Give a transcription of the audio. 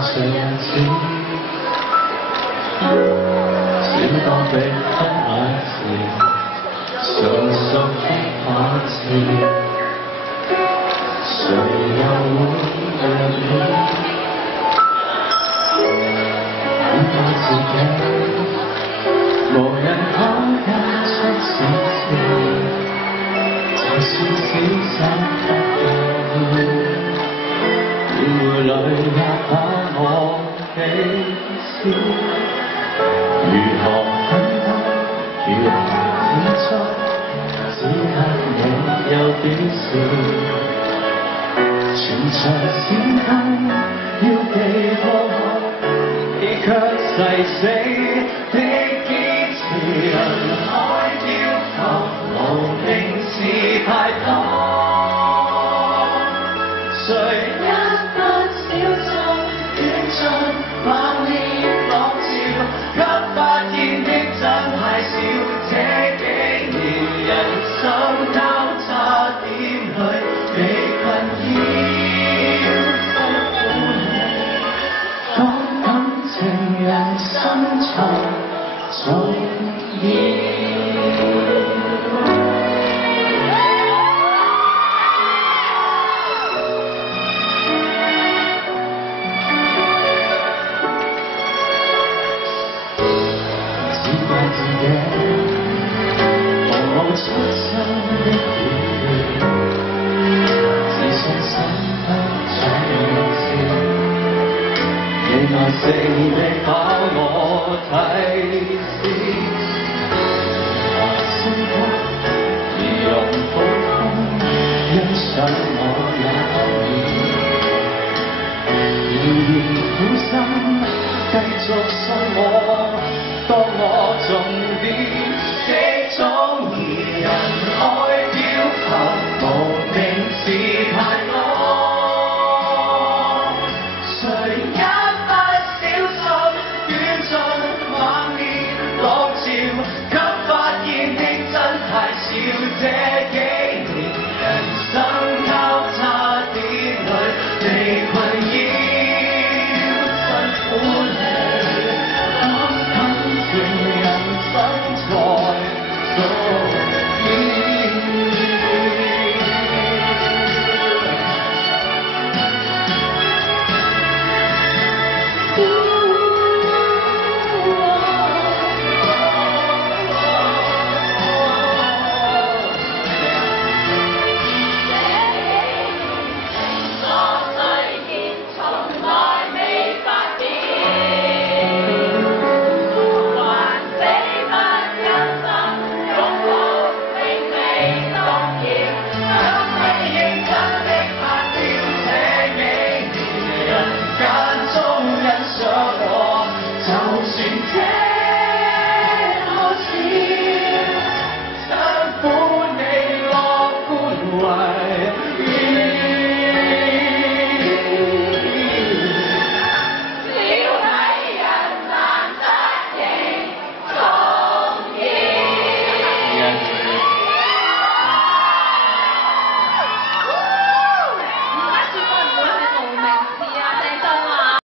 上次，小當被分眼時，常熟的下次，誰又會讓你感覺自己無人可加出少少，就算小心不夠。宴會裏也把我記笑，如何奮鬥，如何付出，只給你有點笑。全場閃燈要被破壞，你卻誓死的堅持。人海漂浮，無名是排檔。人生重演，只怪自己毫無出身的表現，自信心不長笑。你耐性地考我提示，心急而用普通欣賞。